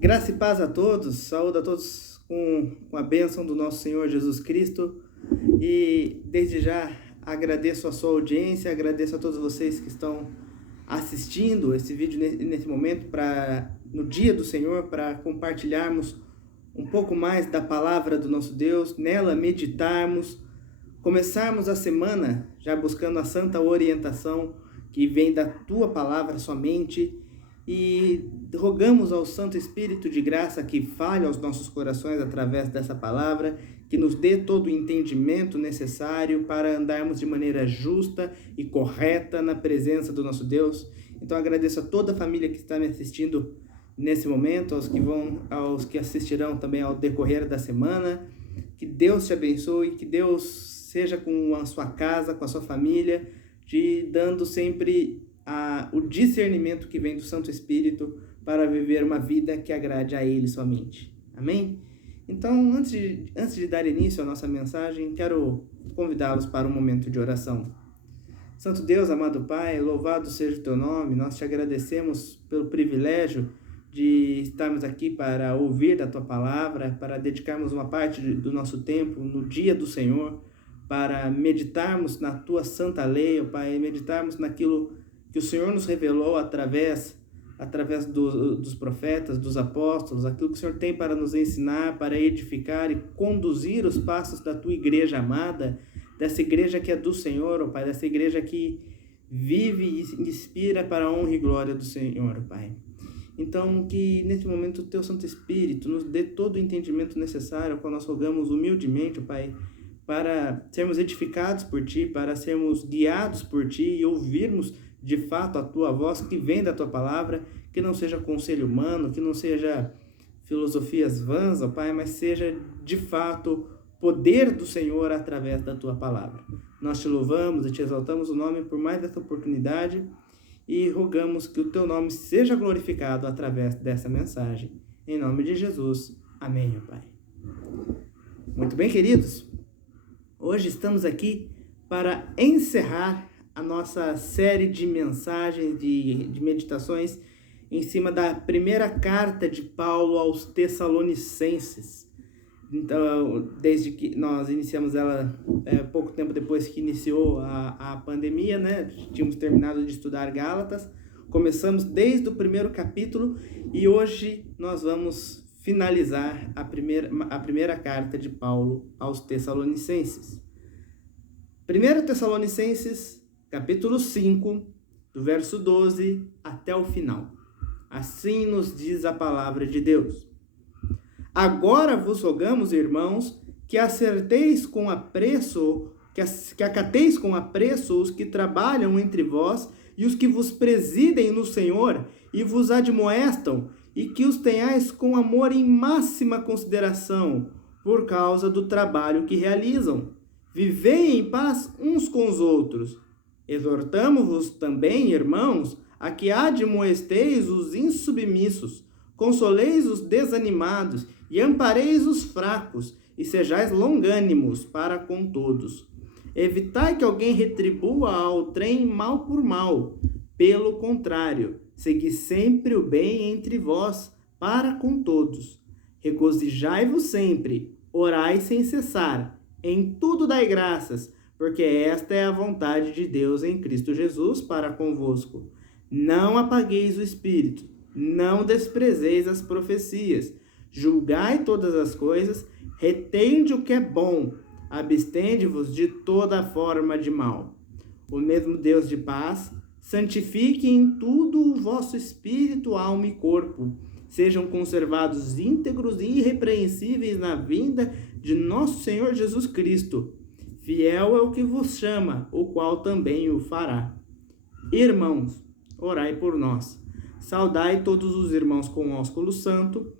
Graça e paz a todos, saúde a todos com a bênção do nosso Senhor Jesus Cristo e desde já agradeço a sua audiência, agradeço a todos vocês que estão assistindo esse vídeo nesse momento no dia do Senhor, para compartilharmos um pouco mais da palavra do nosso Deus, nela meditarmos, começarmos a semana já buscando a santa orientação que vem da tua palavra somente. E rogamos ao Santo Espírito de graça que fale aos nossos corações através dessa palavra, que nos dê todo o entendimento necessário para andarmos de maneira justa e correta na presença do nosso Deus. Então agradeço a toda a família que está me assistindo nesse momento, aos que assistirão também ao decorrer da semana. Que Deus te abençoe, que Deus seja com a sua casa, com a sua família, te dando sempre o discernimento que vem do Santo Espírito para viver uma vida que agrade a Ele somente. Amém? Então, antes de dar início à nossa mensagem, quero convidá-los para um momento de oração. Santo Deus, amado Pai, louvado seja o Teu nome, nós te agradecemos pelo privilégio de estarmos aqui para ouvir da Tua palavra, para dedicarmos uma parte do nosso tempo no dia do Senhor, para meditarmos na Tua santa lei, Pai, meditarmos naquilo que o Senhor nos revelou através dos profetas, dos apóstolos, aquilo que o Senhor tem para nos ensinar, para edificar e conduzir os passos da Tua igreja amada, dessa igreja que é do Senhor, ó Pai, dessa igreja que vive e inspira para a honra e glória do Senhor, ó Pai. Então, que neste momento o Teu Santo Espírito nos dê todo o entendimento necessário, ao qual nós rogamos humildemente, ó Pai, para sermos edificados por Ti, para sermos guiados por Ti e ouvirmos de fato a Tua voz que vem da Tua palavra, que não seja conselho humano, que não seja filosofias vãs, ó Pai, mas seja de fato poder do Senhor através da Tua palavra. Nós te louvamos e te exaltamos o nome por mais essa oportunidade e rogamos que o Teu nome seja glorificado através dessa mensagem. Em nome de Jesus. Amém, ó Pai. Muito bem, queridos. Hoje estamos aqui para encerrar a nossa série de mensagens, de meditações em cima da primeira carta de Paulo aos Tessalonicenses. Então, desde que nós iniciamos ela pouco tempo depois que iniciou a pandemia, né? Tínhamos terminado de estudar Gálatas, começamos desde o primeiro capítulo e hoje nós vamos finalizar a primeira carta de Paulo aos Tessalonicenses. 1 Tessalonicenses, capítulo 5, do verso 12 até o final. Assim nos diz a palavra de Deus. Agora vos rogamos, irmãos, que acateis com apreço os que trabalham entre vós e os que vos presidem no Senhor e vos admoestam, e que os tenhais com amor em máxima consideração, por causa do trabalho que realizam. Vivei em paz uns com os outros. Exortamo-vos também, irmãos, a que admoesteis os insubmissos, consoleis os desanimados e ampareis os fracos, e sejais longânimos para com todos. Evitai que alguém retribua ao trem mal por mal. Pelo contrário, segui sempre o bem entre vós para com todos. Regozijai-vos sempre, orai sem cessar, em tudo dai graças, porque esta é a vontade de Deus em Cristo Jesus para convosco. Não apagueis o espírito, não desprezeis as profecias, julgai todas as coisas, retende o que é bom, abstende-vos de toda forma de mal. O mesmo Deus de paz santifique em tudo o vosso espírito, alma e corpo, sejam conservados íntegros e irrepreensíveis na vinda de nosso Senhor Jesus Cristo. Fiel é o que vos chama, o qual também o fará. Irmãos, orai por nós. Saudai todos os irmãos com ósculo santo.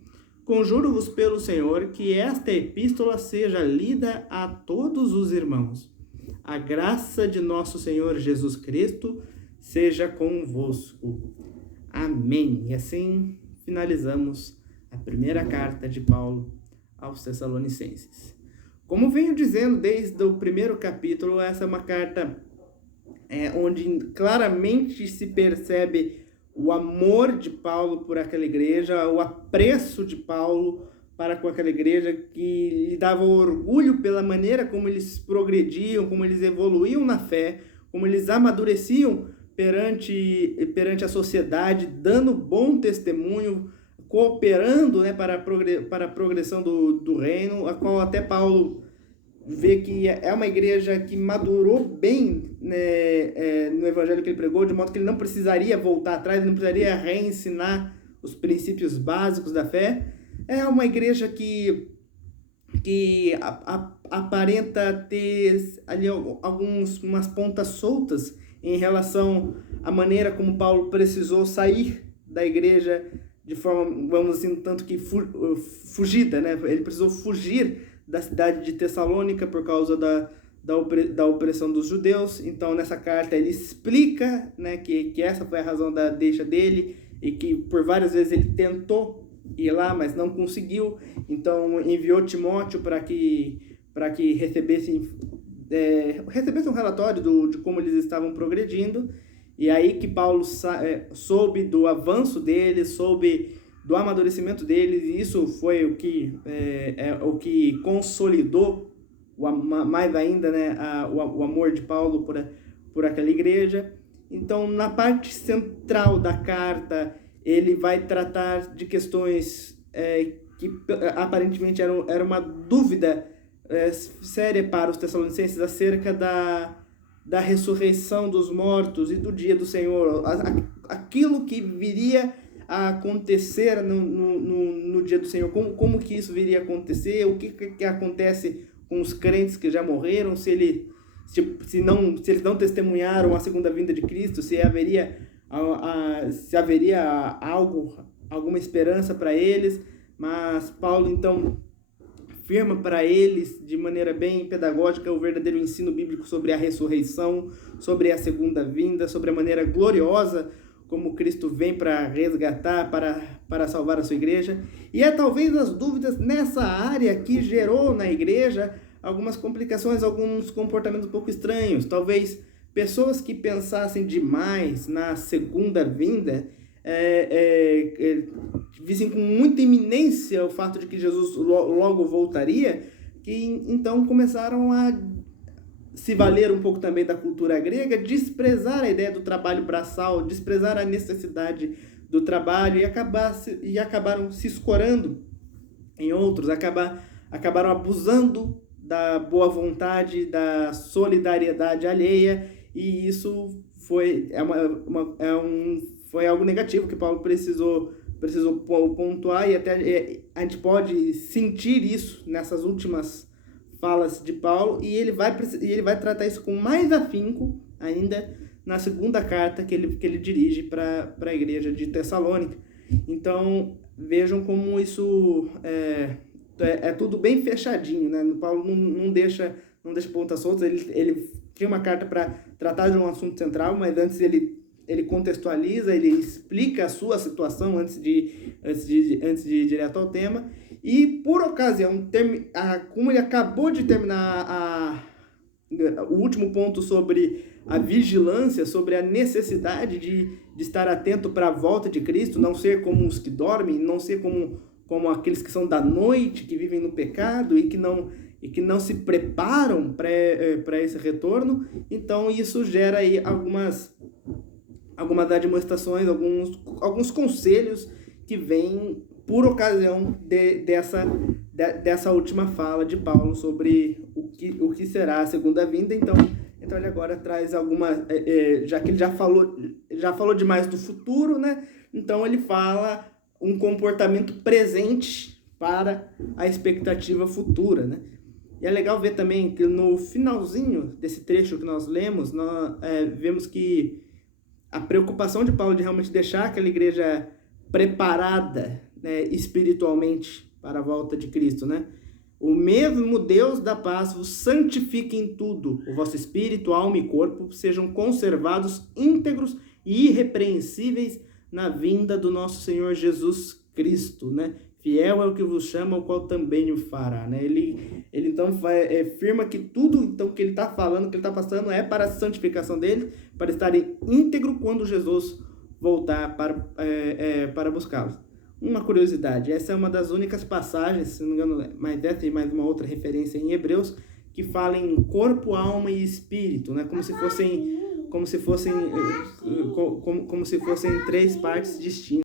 Conjuro-vos pelo Senhor que esta epístola seja lida a todos os irmãos. A graça de nosso Senhor Jesus Cristo seja convosco. Amém. E assim finalizamos a primeira carta de Paulo aos Tessalonicenses. Como venho dizendo desde o primeiro capítulo, essa é uma carta onde claramente se percebe o amor de Paulo por aquela igreja, o apreço de Paulo para com aquela igreja, que lhe dava orgulho pela maneira como eles progrediam, como eles evoluíam na fé, como eles amadureciam perante a sociedade, dando bom testemunho, cooperando, né, para a progressão do reino, a qual até Paulo vê que é uma igreja que madurou bem, né, no evangelho que ele pregou, de modo que ele não precisaria voltar atrás, não precisaria reensinar os princípios básicos da fé. É uma igreja que aparenta ter ali umas pontas soltas em relação à maneira como Paulo precisou sair da igreja de forma, vamos assim, tanto que fugida, né? Ele precisou fugir da cidade de Tessalônica por causa da opressão dos judeus. Então, nessa carta, ele explica, né, que essa foi a razão da deixa dele e que por várias vezes ele tentou ir lá, mas não conseguiu. Então, enviou Timóteo para que recebesse um relatório de como eles estavam progredindo. E aí que Paulo soube do avanço deles, soube do amadurecimento deles, e isso foi o que consolidou mais ainda, né, o amor de Paulo por aquela igreja. Então, na parte central da carta, ele vai tratar de questões que aparentemente era uma dúvida séria para os Tessalonicenses acerca da ressurreição dos mortos e do dia do Senhor, aquilo que viria a acontecer no dia do Senhor, como que isso viria a acontecer, o que acontece com os crentes que já morreram, se eles não testemunharam a segunda vinda de Cristo, se haveria alguma esperança para eles. Mas Paulo então afirma para eles de maneira bem pedagógica o verdadeiro ensino bíblico sobre a ressurreição, sobre a segunda vinda, sobre a maneira gloriosa como Cristo vem para resgatar, para salvar a sua igreja. E talvez as dúvidas nessa área que gerou na igreja algumas complicações, alguns comportamentos um pouco estranhos. Talvez pessoas que pensassem demais na segunda vinda vissem com muita iminência o fato de que Jesus logo voltaria, que então começaram a se valer um pouco também da cultura grega, desprezar a ideia do trabalho braçal, desprezar a necessidade do trabalho e acabaram se escorando em outros, acabaram abusando da boa vontade, da solidariedade alheia, e isso foi algo negativo que Paulo precisou pontuar, e até a gente pode sentir isso nessas últimas falas de Paulo, e ele vai tratar isso com mais afinco ainda na segunda carta que ele dirige para a igreja de Tessalônica. Então, vejam como isso é tudo bem fechadinho, né? Paulo não deixa pontas soltas. Ele tinha uma carta para tratar de um assunto central, mas antes ele contextualiza, ele explica a sua situação antes de ir direto ao tema. E por ocasião, como ele acabou de terminar o último ponto sobre a vigilância, sobre a necessidade de estar atento para a volta de Cristo, não ser como os que dormem, não ser como aqueles que são da noite, que vivem no pecado e que não se preparam para esse retorno. Então isso gera aí algumas admoestações, alguns conselhos que vêm por ocasião dessa última fala de Paulo sobre o que será a segunda vinda. Então ele agora traz já que ele já falou demais do futuro, né? Então ele fala um comportamento presente para a expectativa futura, né? E é legal ver também que no finalzinho desse trecho que nós lemos, nós vemos que a preocupação de Paulo de realmente deixar aquela igreja preparada, né, espiritualmente para a volta de Cristo, né? O mesmo Deus da paz vos santifique em tudo, o vosso espírito, alma e corpo sejam conservados íntegros e irrepreensíveis na vinda do nosso Senhor Jesus Cristo, né? Fiel é o que vos chama, o qual também o fará, né? Ele então afirma que tudo então, que ele está falando, que ele está passando, é para a santificação dele, para estarem íntegro quando Jesus voltar para buscá-los. Uma curiosidade, essa é uma das únicas passagens, se não me engano, mais essa e mais uma outra referência em Hebreus, que fala em corpo, alma e espírito, né? Como se fossem três partes distintas.